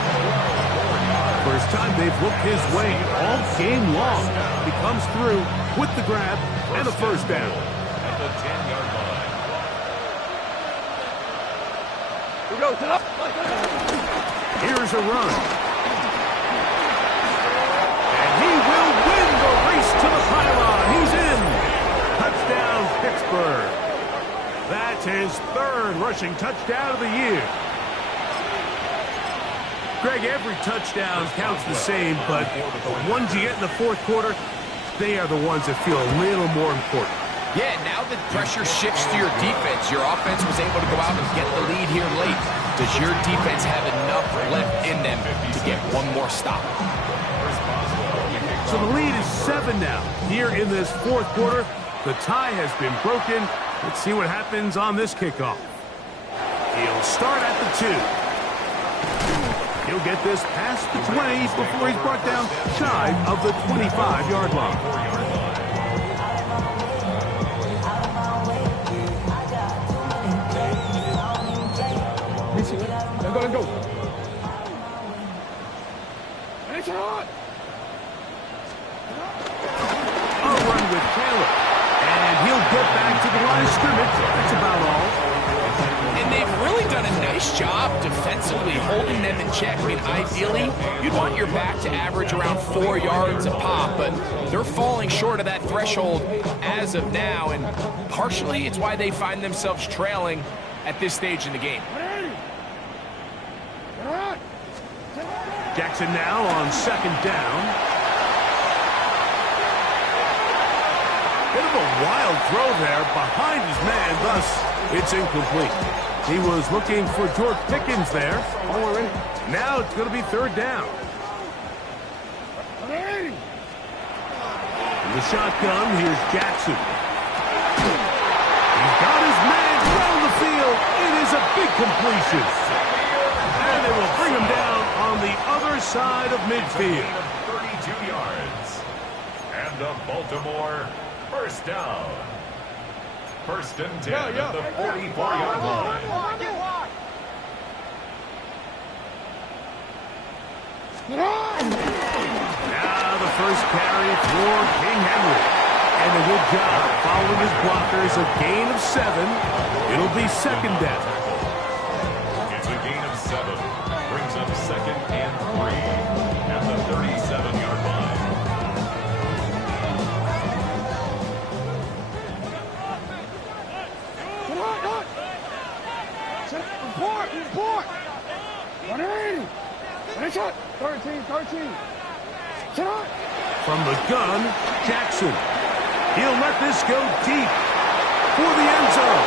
First time they've looked his way all game long. He comes through with the grab and a first down. At the 10-yard line. We go. Sit up. Here's a run. And he will win the race to the pylon. He's in. Touchdown, Pittsburgh. That's his third rushing touchdown of the year. Greg, every touchdown counts the same, but the ones you get in the fourth quarter, they are the ones that feel a little more important. Yeah, now that pressure shifts to your defense, your offense was able to go out and get the lead here late. Does your defense have enough left in them to get one more stop? So the lead is 7 now here in this fourth quarter. The tie has been broken. Let's see what happens on this kickoff. He'll start at the 2. He'll get this past the 20 before he's brought down shy of the 25-yard line. Let's go. It's on. A run with Taylor. And he'll get back to the line of scrimmage. That's about all. And they've really done a nice job defensively holding them in check. I mean, ideally, you'd want your back to average around 4 yards a pop, but they're falling short of that threshold as of now, and partially it's why they find themselves trailing at this stage in the game. Jackson now on second down. Bit of a wild throw there behind his man, thus it's incomplete. He was looking for George Pickens there. Now it's going to be third down. In the shotgun, here's Jackson. He's got his man down the field. It is a big completion. And they will bring him down on the other side of midfield. 32 yards. And the Baltimore first down. First and 10 at the 44-yard line. Now the carry for King Henry. And a good job following his blockers. A gain of 7. It'll be second down. It's a gain of 7. Brings up second and 3 at the 37-yard line. Report! 180! Finish it! 13. Sit up! From the gun, Jackson. He'll let this go deep for the end zone.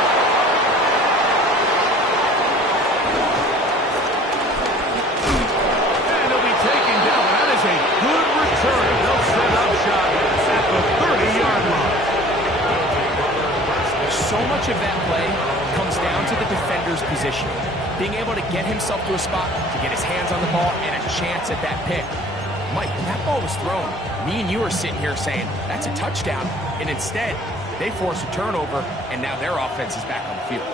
And he'll be taken down. That is a good return. They'll set up shot at the 30-yard line. So much of that play comes down to the defender's position. Being able to get himself to a spot, to get his hands on the ball, and a chance at that pick. Mike, when that ball was thrown, me and you are sitting here saying, that's a touchdown, and instead, they force a turnover, and now their offense is back on the field.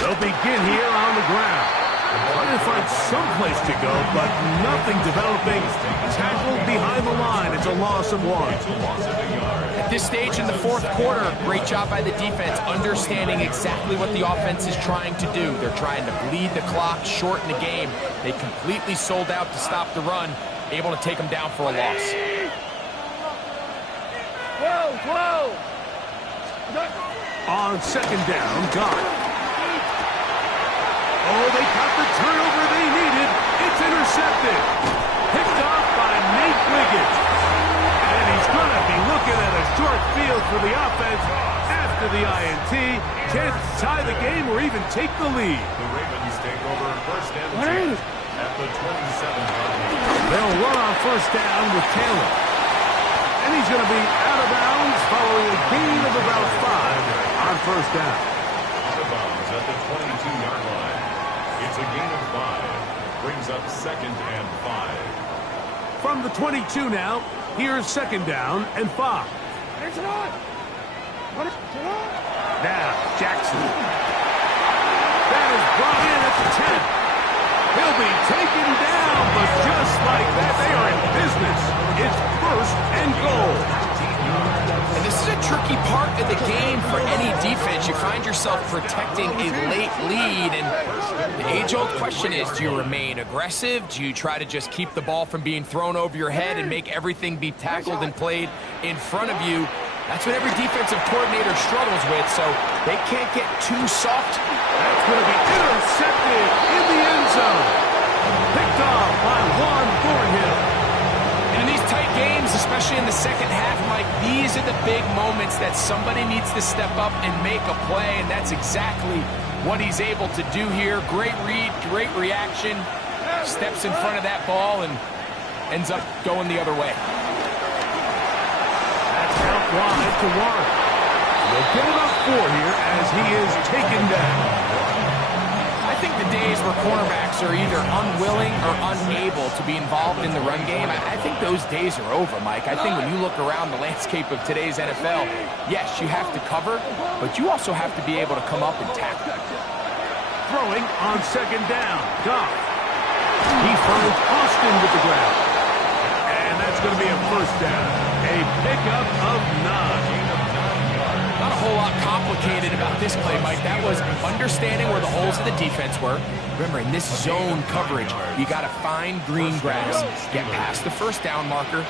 They'll begin here on the ground. Trying to find some place to go, but nothing developing. Tackled behind the line. It's a loss of 1. At this stage in the fourth quarter, great job by the defense, understanding exactly what the offense is trying to do. They're trying to bleed the clock, shorten the game. They completely sold out to stop the run, able to take them down for a loss. Whoa! On second down, gone. Oh, they got the turnover they needed. It's intercepted. Picked off by Nate Wiggins. And he's going to be looking at a short field for the offense after the INT. Chance to tie the game or even take the lead. The Ravens take over first and 10 at the 27-yard line. They'll run on first down with Taylor. And he's going to be out of bounds following a gain of about 5 on first down. Out of bounds at the 22-yard line. It's a gain of 5. Brings up second and 5. From the 22 now, here's second down and 5. Now, Jackson. That is brought in at the 10. He'll be taken down, but just like that, they are in business. It's first and goal. And this is a tricky part of the game for any defense. You find yourself protecting a late lead, and the age-old question is, do you remain aggressive? Do you try to just keep the ball from being thrown over your head and make everything be tackled and played in front of you? That's what every defensive coordinator struggles with, so they can't get too soft. That's going to be intercepted in the end zone. Picked off by Juan Thornhill. And in these tight games, especially in the second half, Mike, these are the big moments that somebody needs to step up and make a play, and that's exactly what he's able to do here. Great read, great reaction, steps in front of that ball and ends up going the other way. That's out wide to Warren. They'll get it up 4 here as he is taken down. I think the days where cornerbacks are either unwilling or unable to be involved in the run game, I think those days are over, Mike. I think when you look around the landscape of today's NFL, yes, you have to cover, but you also have to be able to come up and tackle. Throwing on second down. Goff. He finds Austin with the ground. And that's going to be a first down. A pickup of 9. Not a whole lot complicated about this play, Mike. That was understanding where the holes of the defense were. Remember, in this zone coverage, you got to find green grass, get past the first down marker,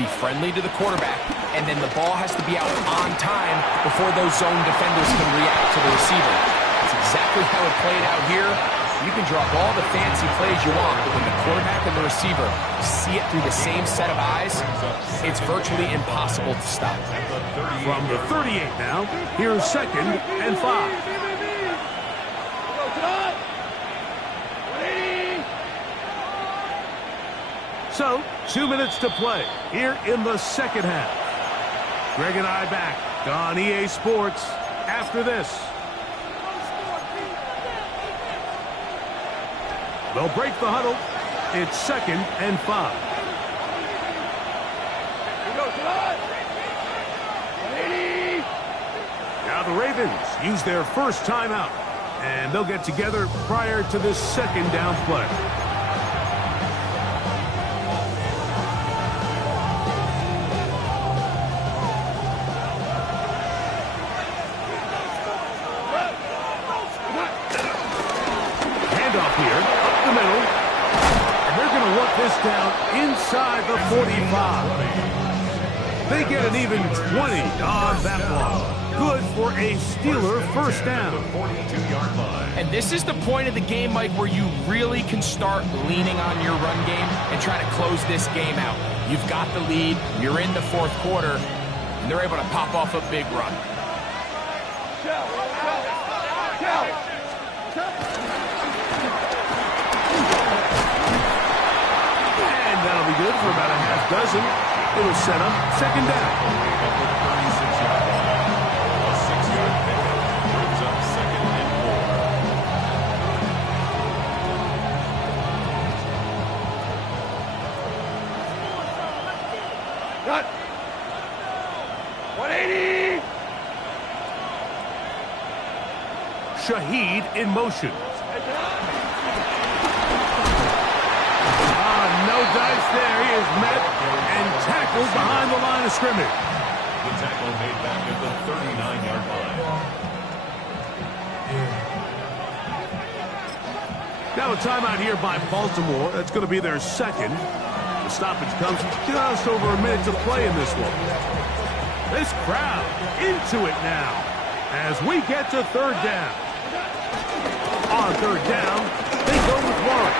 be friendly to the quarterback, and then the ball has to be out on time before those zone defenders can react to the receiver. That's exactly how it played out here. You can draw all the fancy plays you want, but when the quarterback and the receiver see it through the same set of eyes, it's virtually impossible to stop. From the 38 now, here's second and 5. So, 2 minutes to play here in the second half. Greg and I back on EA Sports after this. They'll break the huddle. It's second and 5. Now the Ravens use their first timeout. And they'll get together prior to this second down play. Handoff here, up the middle. And they're going to work this down inside the 45. They get an even 20 on that one. Good for a Steeler first down. And this is the point of the game, Mike, where you really can start leaning on your run game and try to close this game out. You've got the lead, you're in the fourth quarter, and they're able to pop off a big run. And that'll be good for about a half dozen. It'll set up second down. A 6-yard pickup brings up 2nd and 4. Cut. 180. Shaheed in motion. No dice there. He is met and tackled behind the line of scrimmage. The tackle made back at the 39-yard line. Now a timeout here by Baltimore. That's going to be their second. The stoppage comes just over a minute to play in this one. This crowd into it now as we get to third down. On third down, they go with Warren.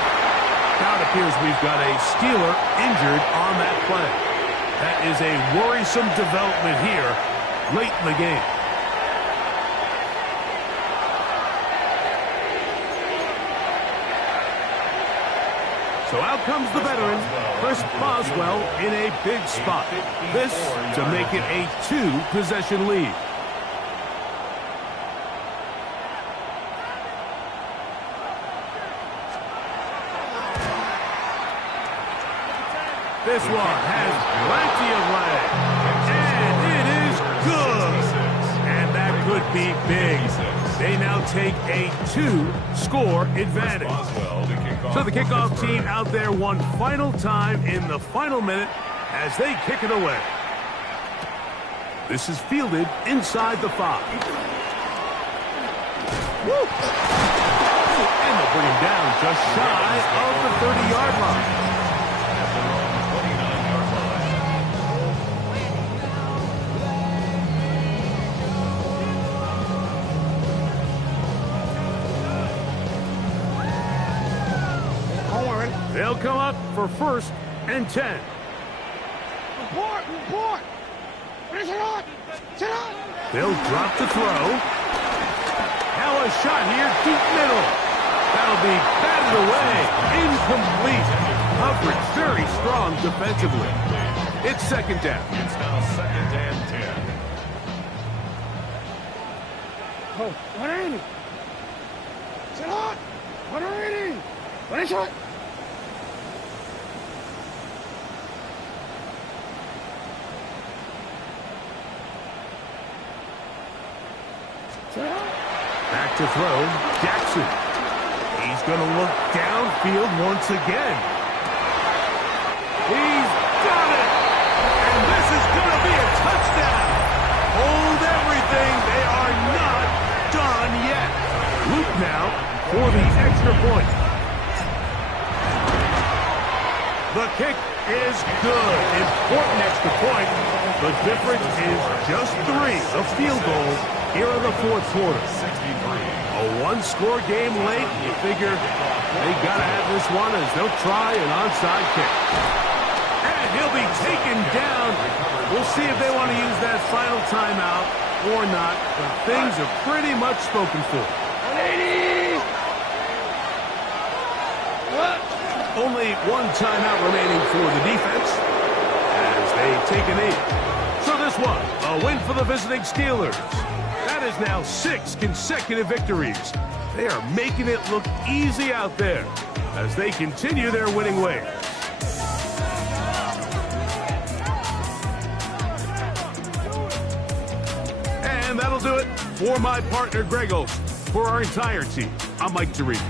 Now it appears we've got a Steeler injured on that play. That is a worrisome development here late in the game. So out comes the veteran, Chris Boswell, in a big spot. This to make it a 2-possession lead. This one has plenty of leg. And it is good. And that could be big. They now take a 2-score advantage. So the kickoff team out there one final time in the final minute as they kick it away. This is fielded inside the 5. Woo! And they'll bring him down just shy of the 30-yard line. They'll come up for 1st and 10. Report. Finish it up. They'll drop to throw. Now a shot here, deep middle. That'll be batted away. Incomplete. Coverage very strong defensively. It's second down. It's now 2nd and 10. Oh, 180. Sit on. 180. Finish it. Back to throw, Jackson. He's going to look downfield once again. He's got it! And this is going to be a touchdown! Hold everything, they are not done yet. Luke now for the extra point. The kick is good. Important extra point. The difference is just 3. A field goal here in the fourth quarter. 63. A 1-score game late. You figure they got to have this one as they'll try an onside kick. And he'll be taken down. We'll see if they want to use that final timeout or not. But things are pretty much spoken for. 180. Only one timeout remaining for the defense as they take a knee. So this one, a win for the visiting Steelers. That is now 6 consecutive victories. They are making it look easy out there as they continue their winning ways. And that'll do it for my partner, Greg Olson. For our entire team, I'm Mike Tirico.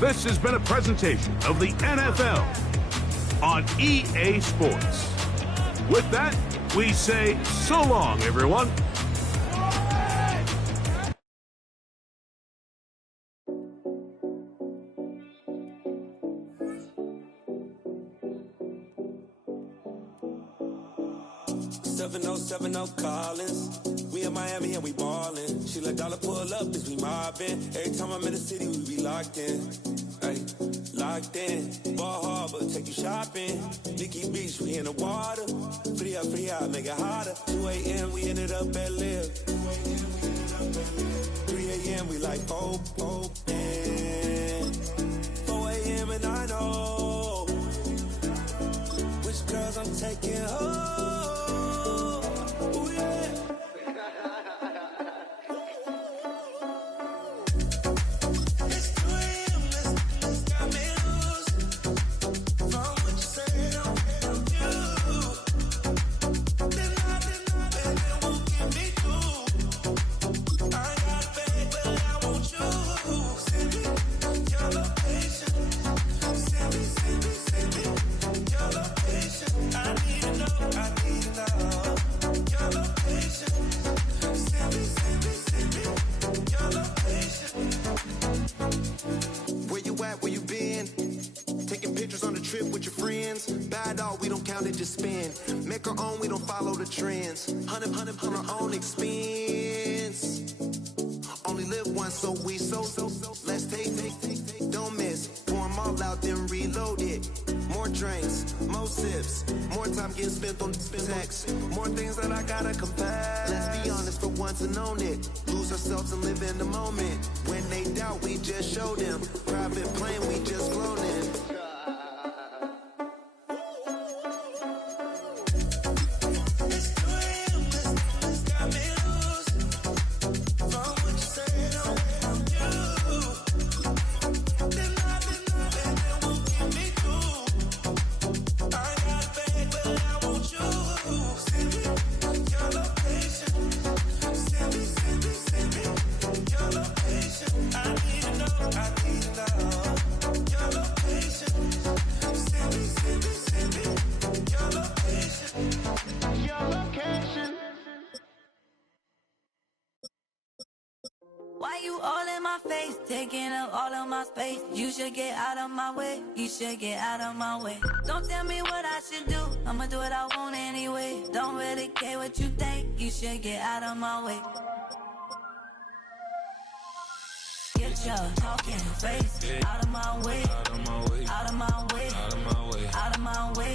This has been a presentation of the NFL on EA Sports. With that, we say so long, everyone. Collins. We in Miami and we ballin'. She let dollar pull up, bitch, we mobbin'. Every time I'm in the city, we be locked in. Ay, locked in. Ball Harbor, take you shopping. Nikki Beach, we in the water. Free up, make it hotter. 2 a.m., we ended up at Live. 3 a.m., we like hope, and 4 a.m. and I know which girls I'm taking home. Make our own, we don't follow the trends. 100 on our own expense. Only live once, so let's take. Don't miss. Pour them all out, then reload it. More drinks, more sips, more time getting spent on text. More things that I gotta confess. Let's be honest for once and own it. Lose ourselves and live in the moment. When they doubt, we just show them. Private plane, we just flown in. Why you all in my face, taking up all of my space? You should get out of my way, you should get out of my way. Don't tell me what I should do, I'ma do what I want anyway. Don't really care what you think, you should get out of my way. Get your talking face out of my way, out of my way, out of my way, out of my way, out of my way.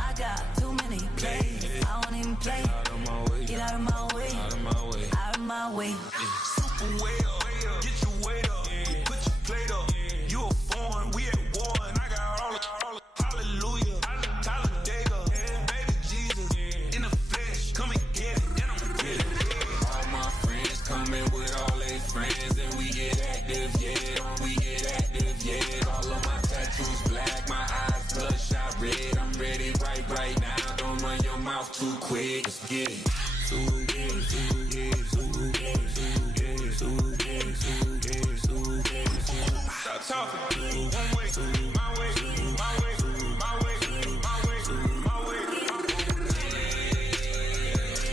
I got too many plays, I don't even play. Out of my way, get out of my way, out of my way, out of my way. Way up, get your weight up, put your plate up. You a foreign, we at war, and I got all hallelujah, Talladega, baby Jesus, in the flesh, come and get it, and I'ma get it. All my friends coming with all their friends, and we get active, yeah, all of my tattoos black, my eyes bloodshot red, I'm ready right now, don't run your mouth too quick, let's get it. Stop talking. One way, my way, my way, my way, my way, my way.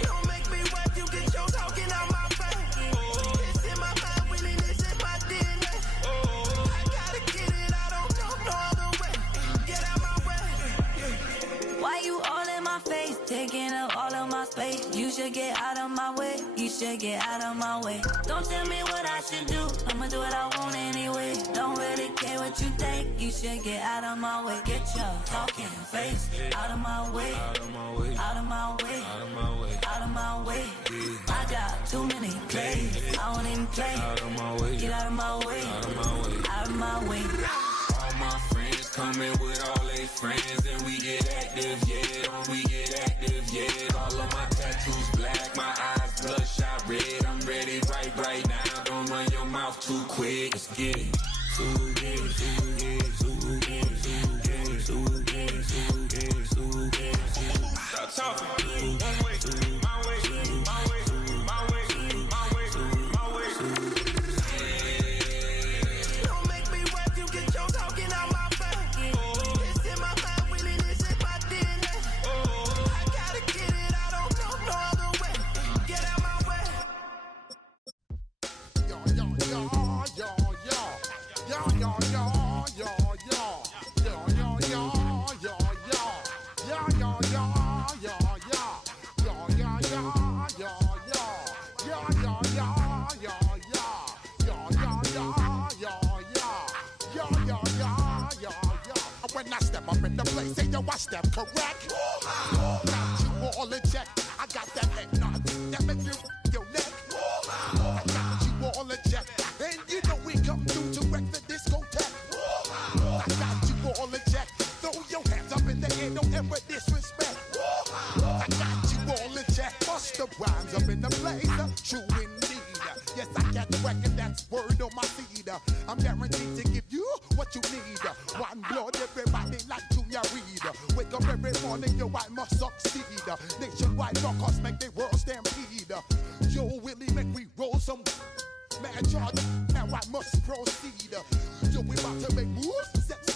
Don't make me wet, you get your talking out my face. It's in my mind, winning this in my DNA. I gotta get it, I don't know no other way. Get out my way. Why you all in my face, taking up all of my space? You should get out of my way, you should get out of my way. Don't tell me what I should do, I'ma do what I want anyway. Don't really care what you think, you should get out of my way. Get your talking face out of my way, out of my way, out of my way, out of my way, out of my way. I got too many plays, I don't even play. Out of my way, get out of my way, out of my way, out of my way. All my friends coming with all their friends, and we get active, yeah, all of my tattoos black, my eyes bloodshot red, I'm ready right now, don't run your mouth too quick, let's get it. Stop talking. One way, my way, my way, my way, my way, my way. When I step up in the place, say yo, I step correct. Got you all in check. I got that head nod that make you your neck. I got you all in check, and you know we come through to wreck the discotheque. I got you all in check. Throw your hands up in the air, don't ever disrespect. I got you all in check. Bust the rhymes up in the blazer, true indeed. Yes, I got the record, that's word on my seed. I'm guaranteed to give you what you need. One blood, everybody like Junior Reed. Wake up every morning, yo, I must succeed. Nationwide rockers make the world stampede. Yo, Willie, make we roll some mad charge. Now I must proceed. Yo, we about to make moves, set